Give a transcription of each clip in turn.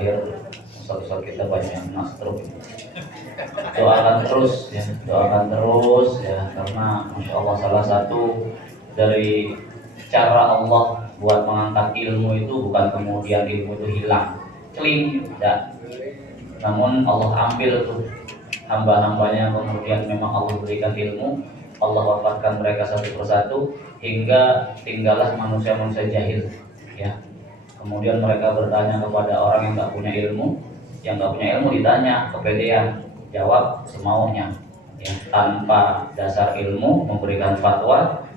akhir Ustaz kita banyak yang kena stroke. Doakan terus ya, karena Masya Allah salah satu dari cara Allah buat mengangkat ilmu itu bukan kemudian ilmu itu hilang, celing, tidak. Namun Allah ambil tuh hamba-hambanya, kemudian memang Allah berikan ilmu, Allah wafatkan mereka satu persatu hingga tinggallah manusia-manusia jahil ya. Kemudian mereka bertanya kepada orang yang nggak punya ilmu, ditanya kepedean, jawab semaunya ya, tanpa dasar ilmu memberikan fatwa.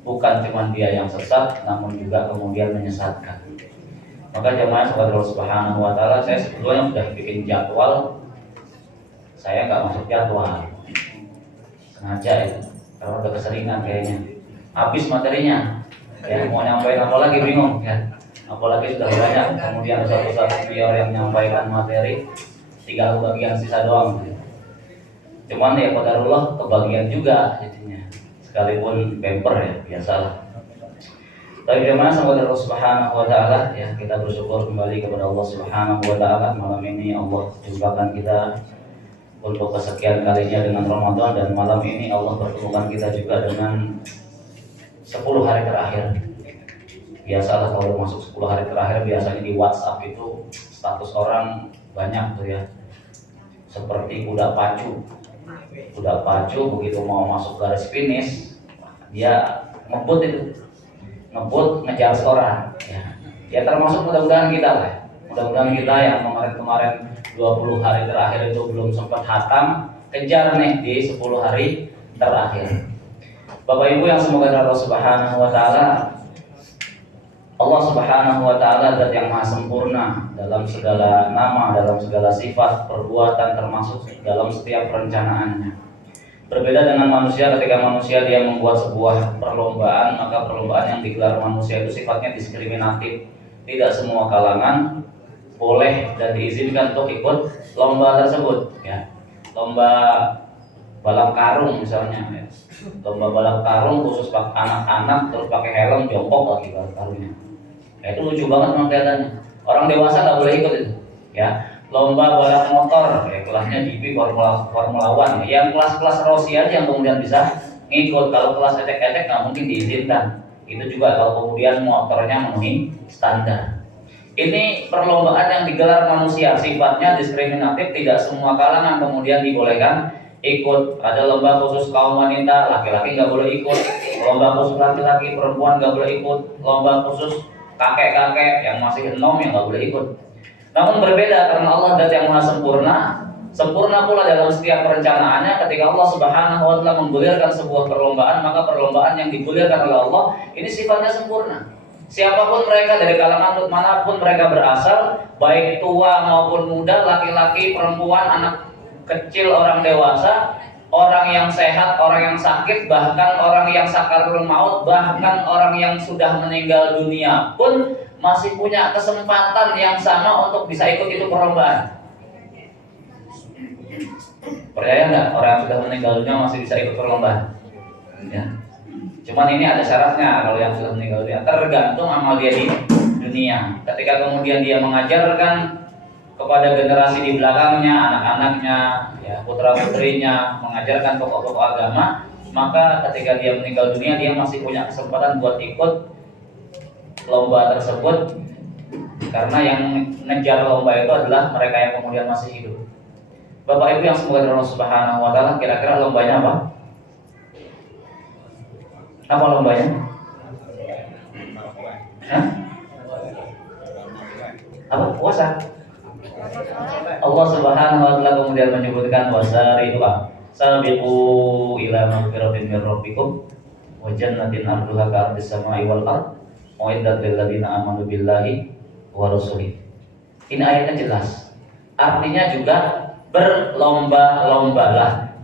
Bukan cuma dia yang sesat, namun juga kemudian menyesatkan. Maka jemaah sahabat Allah Subhanahu wa taala, saya sebetulnya sudah bikin jadwal, saya nggak masuk jadwal, sengaja itu, karena udah keseringan kayaknya. Habis materinya, ya mau nyampaikan apa lagi bingung ya. Apalagi sudah banyak kemudian satu-satu senior yang menyampaikan materi, tinggal bagian sisa doang. Cuman ya qadarullah kebagian juga jadinya. Sekalipun bemper ya, biasalah. Tapi jemaah sahabat Allah Subhanahu wa taala ya, kita bersyukur kembali kepada Allah Subhanahu wa taala. Malam ini Allah jumpakan kita untuk kesekian kalinya dengan Ramadan, dan malam ini Allah pertemukan kita juga dengan 10 hari terakhir. Biasalah kalau masuk 10 hari terakhir, biasanya di WhatsApp itu status orang banyak tuh ya, seperti kuda pacu begitu mau masuk garis finish dia ngebut ngejar seorang ya termasuk mudah-mudahan kita yang kemarin 20 hari terakhir itu belum sempat hatam, kejar nih di 10 hari terakhir. Bapak Ibu yang semoga Allah Subhanahu wa taala, Allah Subhanahu wa taala zat yang maha sempurna dalam segala nama, dalam segala sifat, perbuatan, termasuk dalam setiap perencanaannya. Berbeda dengan manusia, ketika manusia dia membuat sebuah perlombaan, maka perlombaan yang digelar manusia itu sifatnya diskriminatif. Tidak semua kalangan boleh dan diizinkan untuk ikut lomba tersebut ya. Lomba balap karung misalnya ya. Lomba balap karung khusus anak-anak, terus pakai helm jongkok lagi balap karungnya. Itu lucu banget memang kelihatannya. Orang dewasa nggak boleh ikut itu ya. Lomba balap motor ya, kelasnya GP Formula One ya. Yang kelas-kelas Rossi aja yang kemudian bisa ngikut. Kalau kelas etek-etek nggak mungkin diizinkan. Itu juga kalau kemudian motornya memenuhi standar. Ini perlombaan yang digelar manusia, sifatnya diskriminatif, tidak semua kalangan kemudian dibolehkan ikut. Ada lomba khusus kaum wanita, laki-laki nggak boleh ikut. Lomba khusus laki-laki, perempuan nggak boleh ikut. Lomba khusus kakek-kakek yang masih enom yang nggak boleh ikut. Namun berbeda karena Allah zat yang maha sempurna pula dalam setiap perencanaannya. Ketika Allah Subhanahu wa taala menggulirkan sebuah perlombaan, maka perlombaan yang digulirkan oleh Allah ini sifatnya sempurna. Siapapun mereka, dari kalangan manapun mereka berasal, baik tua maupun muda, laki-laki, perempuan, anak kecil, orang dewasa, orang yang sehat, orang yang sakit, bahkan orang yang sakarul maut, bahkan orang yang sudah meninggal dunia pun masih punya kesempatan yang sama untuk bisa ikut itu perlombaan. Percaya nggak orang yang sudah meninggal dunia masih bisa ikut perlombaan? Ya. Cuman ini ada syaratnya. Kalau yang sudah meninggal dunia tergantung amal dia di dunia. Ketika kemudian dia mengajarkan kepada generasi di belakangnya, anak-anaknya, ya, putra-putrinya, mengajarkan pokok-pokok agama, maka ketika dia meninggal dunia dia masih punya kesempatan buat ikut lomba tersebut, karena yang ngejar lomba itu adalah mereka yang kemudian masih hidup. Bapak Ibu yang semoga Allah Subhanahu wa taala, kira-kira lombanya apa? Apa lombanya? Hah? Apa? Puasa. Allah Subhanahu wa taala kemudian menyebutkan wasari itu apa? Sabiqu ila maghfiratin min rabbikum wa jannatin 'arduha ka'ardis samai wal ardh uiddat lil ladzina amanu billahi wa rasulih. Ini ayatnya jelas. Artinya juga berlomba-lombalah.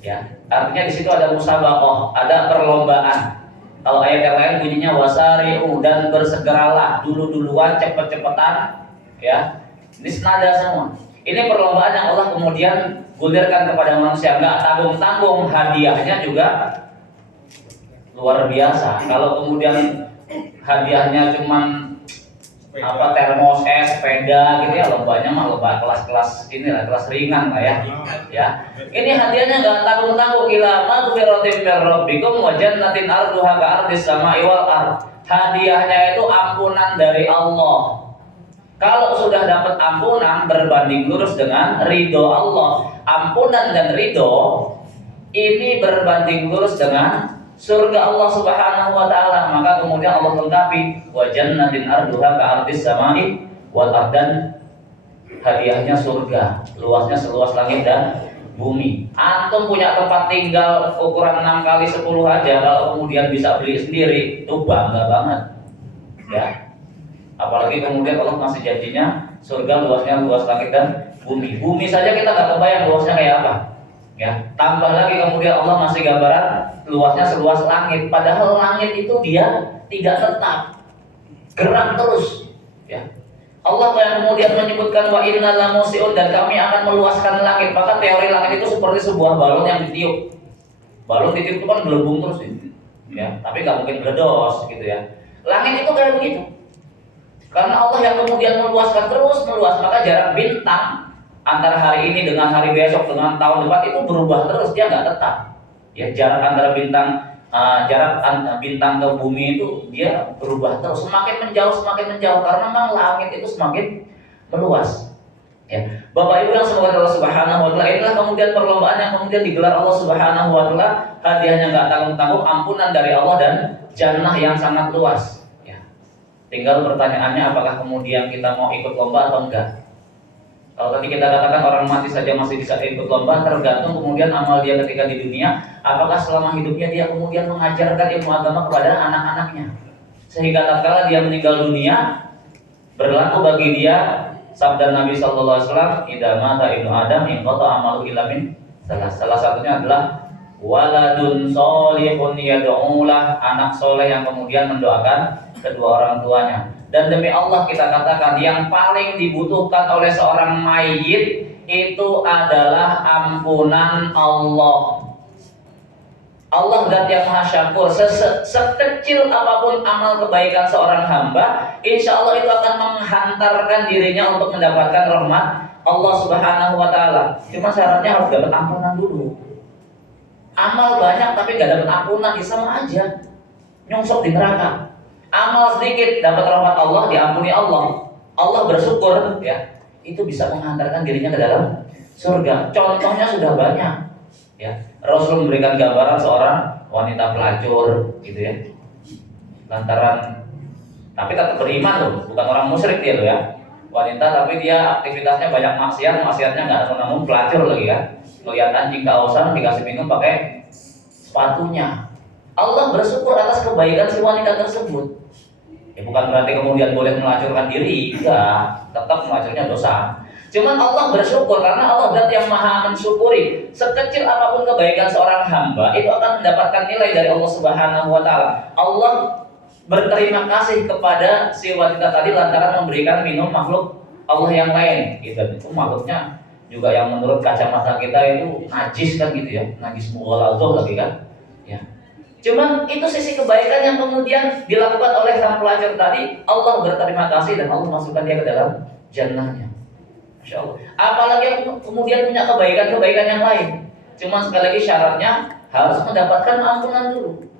Ya, artinya di situ ada musabaqah, ada perlombaan. Kalau ayat yang lain bunyinya wasari'u, dan bersegeralah, dulu-duluan, cepet-cepetan, ya. Ini senada semua. Ini perlombaan yang Allah kemudian gulirkan kepada manusia, enggak tanggung-tanggung, hadiahnya juga luar biasa. Kalau kemudian hadiahnya cuman termos es, sepeda gitu ya, lombanya mah lomba kelas-kelas inilah, kelas ringan lah ya. Ya. Ini hadiahnya enggak tanggung-tanggung, ila maghfiratin mir rabbikum wa jannatin arduha ka ardis samai wal ard. Hadiahnya itu ampunan dari Allah. Kalau sudah dapat ampunan berbanding lurus dengan ridho Allah. Ampunan dan ridho ini berbanding lurus dengan surga Allah Subhanahu wa taala. Maka kemudian Allah lengkapi wa jannatin arduha ka ardis samai wal ard, dan hadiahnya surga, luasnya seluas langit dan bumi. Antum punya tempat tinggal ukuran 6 kali 10 aja, kalau kemudian bisa beli sendiri, itu bangga banget. Ya. Apalagi kemudian Allah masih janjinya surga luasnya luas langit dan bumi. Bumi saja kita nggak kebayang luasnya kayak apa. Ya, tambah lagi kemudian Allah masih gambaran luasnya seluas langit. Padahal langit itu dia tidak tetap, gerak terus. Ya. Allah yang kemudian menyebutkan wa inna lamusiun, dan kami akan meluaskan langit. Maka teori langit itu seperti sebuah balon yang ditiup. Balon ditiup itu kan gelembung terus, ya. Tapi nggak mungkin meledos gitu ya. Langit itu kayak begitu. Karena Allah yang kemudian meluaskan terus meluas, maka jarak bintang antara hari ini dengan hari besok dengan tahun depan itu berubah terus, dia nggak tetap. Ya, jarak antara bintang bintang ke bumi itu dia berubah terus, semakin menjauh karena memang langit itu semakin meluas. Ya, Bapak Ibu yang semoga Allah Subhanahu wa taala, inilah kemudian perlombaan yang kemudian digelar Allah Subhanahu wa taala, hadiahnya nggak tanggung-tanggung, ampunan dari Allah dan jannah yang sangat luas. Ya. Tinggal pertanyaannya, apakah kemudian kita mau ikut lomba atau enggak? Kalau tadi kita katakan orang mati saja masih bisa ikut lomba, tergantung kemudian amal dia ketika di dunia, apakah selama hidupnya dia kemudian mengajarkan ilmu agama kepada anak-anaknya, sehingga tatkala dia meninggal dunia berlaku bagi dia sabda Nabi sallallahu alaihi wasallam, idza mata ibnu adam inqata amalu illa min salah satunya adalah waladun sholihun yad'ulah, anak soleh yang kemudian mendoakan kedua orang tuanya. Dan demi Allah kita katakan, yang paling dibutuhkan oleh seorang mayit itu adalah ampunan Allah. Allah zat yang maha syakur. Sekecil apapun amal kebaikan seorang hamba, insya Allah itu akan menghantarkan dirinya untuk mendapatkan rahmat Allah Subhanahu wa taala. Cuma syaratnya harus dapat ampunan dulu. Amal banyak tapi gak dapat ampunan, sama aja nyungsok di neraka. Amal sedikit dapat rahmat Allah, diampuni Allah, Allah bersyukur, ya, itu bisa menghantarkan dirinya ke dalam surga. Contohnya sudah banyak, ya. Rasul memberikan gambaran seorang wanita pelacur, gitu ya, lantaran, tapi tetap beriman loh, bukan orang musyrik dia loh ya, wanita tapi dia aktivitasnya banyak maksiatnya nggak ada, namun pelacur lagi ya, melihat anjing kehausan dikasih minum pakai sepatunya. Allah bersyukur atas kebaikan si wanita tersebut. Ya, bukan berarti kemudian boleh melacurkan diri, enggak, tetap melacurnya dosa. Cuman Allah bersyukur karena Allah zat yang maha mensyukuri. Sekecil apapun kebaikan seorang hamba itu akan mendapatkan nilai dari Allah Subhanahu wa taala. Allah berterima kasih kepada si wanita tadi lantaran memberikan minum makhluk Allah yang lain. Itu makhluknya juga yang menurut kacamata kita itu najis kan gitu ya, najis mughaladzah lagi kan. Ya. Cuman itu sisi kebaikan yang kemudian dilakukan oleh sang pelacur tadi. Allah berterima kasih dan Allah masukkan dia ke dalam jannahnya. Masya Allah. Apalagi yang kemudian punya kebaikan-kebaikan yang lain. Cuman sekali lagi syaratnya harus mendapatkan ampunan dulu.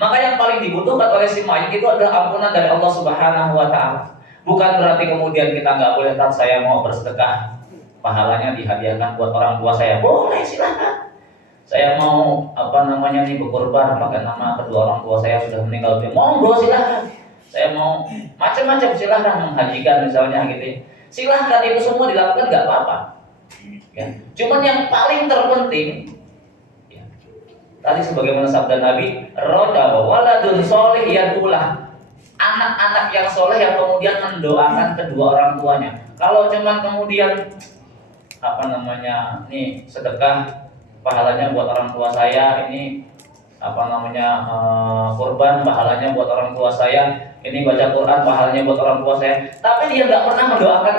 Maka yang paling dibutuhkan oleh si mayit itu adalah ampunan dari Allah Subhanahu wa taala. Bukan berarti kemudian kita nggak boleh, tak saya mau bersedekah, pahalanya dihadiahkan buat orang tua saya. Boleh, silakan. Saya mau berkorban pakai nama kedua orang tua saya sudah meninggal dunia, monggo silahkan. Saya mau macam-macam, silahkan menghajikan misalnya gitu. Silahkan, itu semua dilakukan, nggak apa-apa. Ya. Cuman yang paling terpenting, ya, tadi sebagaimana sabda Nabi, roda waladun soleh yadulah, anak-anak yang soleh yang kemudian mendoakan kedua orang tuanya. Kalau cuman kemudian nih sedekah, pahalanya buat orang tua saya, ini kurban, pahalanya buat orang tua saya, ini baca Quran, pahalanya buat orang tua saya, tapi dia nggak pernah mendoakan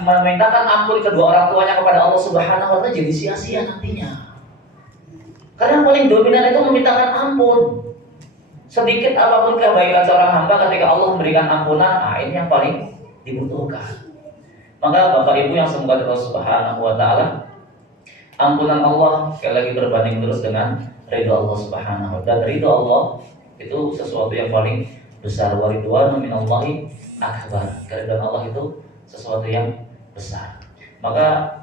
memintakan ampun kedua orang tuanya kepada Allah Subhanahu wa taala, jadi sia-sia nantinya. Karena yang paling dominan itu memintakan ampun. Sedikit apapun kebaikan seorang hamba ketika Allah memberikan ampunan, ini yang paling dibutuhkan. Maka Bapak Ibu yang semoga Allah Subhanahu wa taala, ampunan Allah sekali lagi berbanding terus dengan ridho Allah Subhanahu wa taala. Dan ridho Allah itu sesuatu yang paling besar. Wa ridwanu minallahi akbar. Keridhaan Allah itu sesuatu yang besar. Maka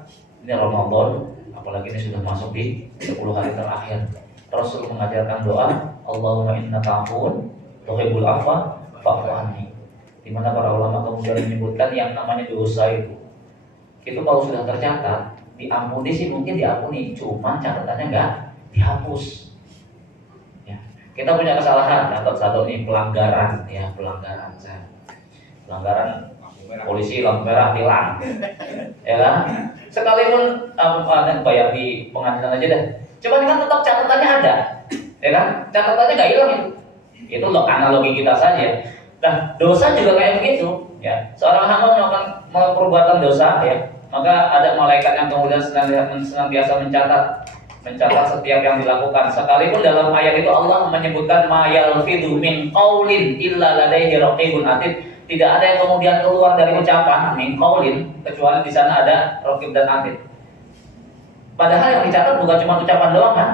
ini Ramadan, apalagi ini sudah masuk di 10 hari terakhir. Rasul mengajarkan doa, Allahumma innaka afuwun tuhibbul afwa fa'fu anni. Di mana para ulama kemudian menyebutkan yang namanya dosa itu kalau sudah tercatat, diampuni sih mungkin diampuni, cuma catatannya enggak dihapus. Ya. Kita punya kesalahan, catat satu nih pelanggaran, ya pelanggaran. Polisi lampu merah tilang, ya kan? Sekalipun bayar di pengadilan aja deh. Cuman kan tetap catatannya ada, ya kan? Catatannya nggak hilang itu. Itu analogi kita saja. Nah, dosa juga kayak begitu, ya. Seorang hamba melakukan perbuatan dosa, ya, maka ada malaikat yang kemudian senantiasa mencatat setiap yang dilakukan. Sekalipun dalam ayat itu Allah menyebutkan ma yalfidu min qaulin illa ladaihi raqibun atid. Tidak ada yang kemudian keluar dari ucapan min qaulin kecuali di sana ada raqib dan atid. Padahal yang dicatat bukan cuma ucapan doang kan?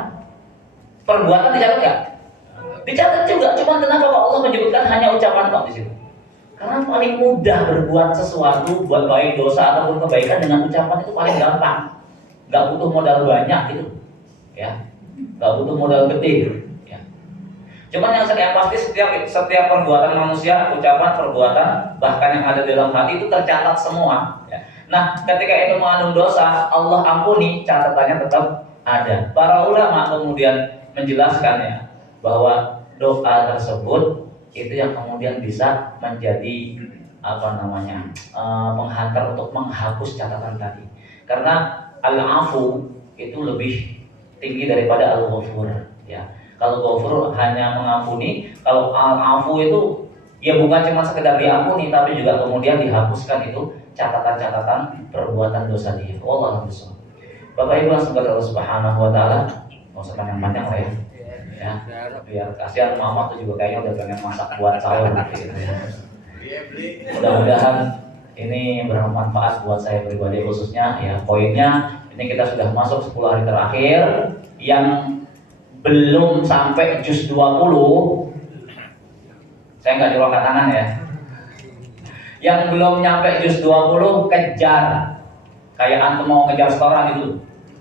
Perbuatan dicatat enggak? Dicatat juga, cuma kenapa kok Allah menyebutkan hanya ucapan kok di situ? Karena paling mudah berbuat sesuatu, buat baik dosa ataupun kebaikan dengan ucapan itu paling gampang. Enggak butuh modal banyak gitu. Ya. Enggak butuh modal gede. Ya. Cuman yang pasti setiap perbuatan manusia, ucapan, perbuatan, bahkan yang ada dalam hati itu tercatat semua, ya. Nah, ketika itu mengandung dosa, Allah ampuni, catatannya tetap ada. Para ulama kemudian menjelaskan ya bahwa doa tersebut itu yang kemudian bisa menjadi penghantar untuk menghapus catatan tadi. Karena al-afu itu lebih tinggi daripada al-ghafur, ya. Kalau ghafur hanya mengampuni, kalau al-afu itu ya bukan cuma sekedar diampuni tapi juga kemudian dihapuskan itu catatan-catatan perbuatan dosa dia. Wallahu a'lam. Bapak Ibu yang semoga Allah Subhanahu wa taala, mau panjang-panjang lah ya. Ya, biar kasihan mama tuh juga kayaknya udah pengen masak buat sahur gitu ya. Mudah-mudahan ini bermanfaat buat saya pribadi khususnya ya. Poinnya ini kita sudah masuk 10 hari terakhir, yang belum sampai juz 20 saya nggak nyuruh angkat tangan ya. Yang belum nyampe juz 20 kejar. Kayak antum mau ngejar setoran itu.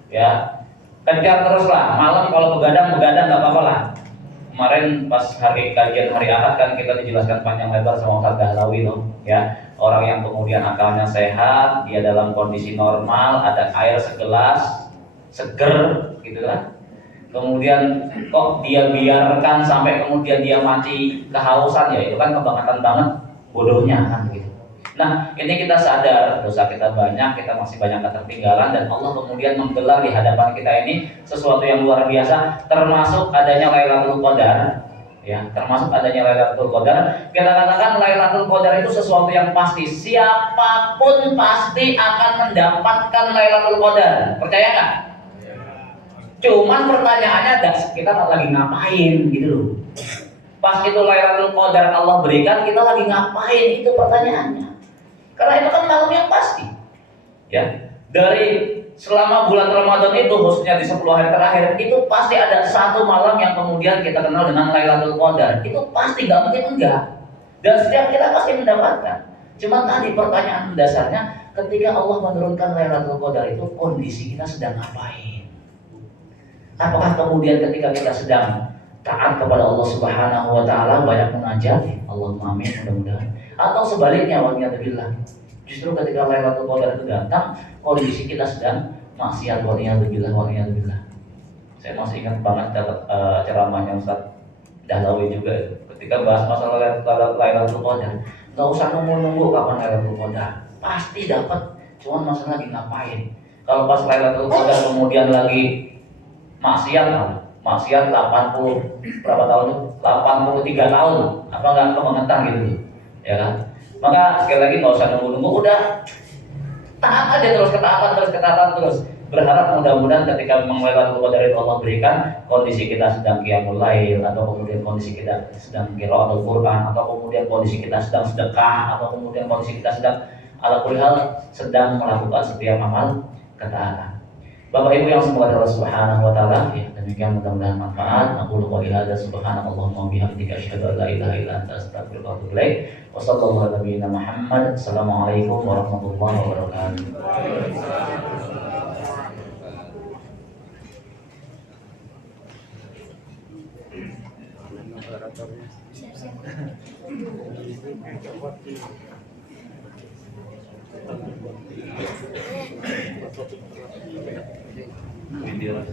Ya. Kejar terus lah. Malam kalau begadang nggak apa-apa lah. Kemarin pas hari kajian hari Ahad kan kita dijelaskan panjang lebar sama Ustaz Dahlawi loh, ya. Orang yang kemudian akalnya sehat, dia dalam kondisi normal, ada air segelas, seger gitu kan. Kemudian kok dia biarkan sampai kemudian dia mati kehausan, ya itu kan kebangetan banget bodohnya kan gitu. Nah, ini kita sadar dosa kita banyak, kita masih banyak ketertinggalan, dan Allah kemudian menggelar di hadapan kita ini sesuatu yang luar biasa, termasuk adanya Lailatul Qadar, ya, termasuk adanya Lailatul Qadar. Kita katakan Lailatul Qadar itu sesuatu yang pasti, siapapun pasti akan mendapatkan Lailatul Qadar. Percaya nggak? Cuman pertanyaannya kita lagi ngapain gitu loh. Pas itu Lailatul Qadar Allah berikan, kita lagi ngapain, itu pertanyaannya. Karena itu kan malam yang pasti. Ya, dari selama bulan Ramadan itu, khususnya di 10 hari terakhir, itu pasti ada satu malam yang kemudian kita kenal dengan Lailatul Qadar. Itu pasti, gak mungkin enggak. Dan setiap kita pasti mendapatkan. Cuma tadi pertanyaan dasarnya, ketika Allah menurunkan Lailatul Qadar itu, kondisi kita sedang ngapain? Apakah kemudian ketika kita sedang taat kepada Allah Subhanahu wa taala, banyak munajat, Allahumma amin, mudah-mudahan. Atau sebaliknya, waliyadzubillah, justru ketika Lailatul Qadar itu datang, kondisi kita sedang maksiat, waliyadzubillah. Saya masih ingat banget ceramahnya Ustaz Dahlawi juga ketika bahas masalah Lailatul Qadar. Gak usah nunggu kapan Lailatul Qadar, pasti dapat. Cuma masalah lagi ngapain. Kalau pas Lailatul Qadar kemudian lagi maksiat 80 berapa tahun itu? 83 tahun. Apa enggak kemengetan gitu, ya kan? Maka sekali lagi enggak usah nunggu-nunggu, udah taat aja terus, ketaatan terus. Berharap mudah-mudahan ketika melewati qadar itu Allah berikan kondisi kita sedang qiyamul lail, atau kemudian kondisi kita sedang qiraatul Quran, atau kemudian kondisi kita sedang sedekah, atau kemudian kondisi kita sedang ala kulli hal sedang melakukan setiap amal ketaatan. Bapak Ibu yang semoga Allah Subhanahu wa taala, ya, demikian mudah-mudahan manfaat. Aku lupa ilahada subhanakallahumma bihamdika asyhadu an la ilaha illa anta astaghfiruka wa atubu ilaik. Wa sallallahu ala nabiyyina Muhammad. Assalamualaikum warahmatullahi wabarakatuh. Video.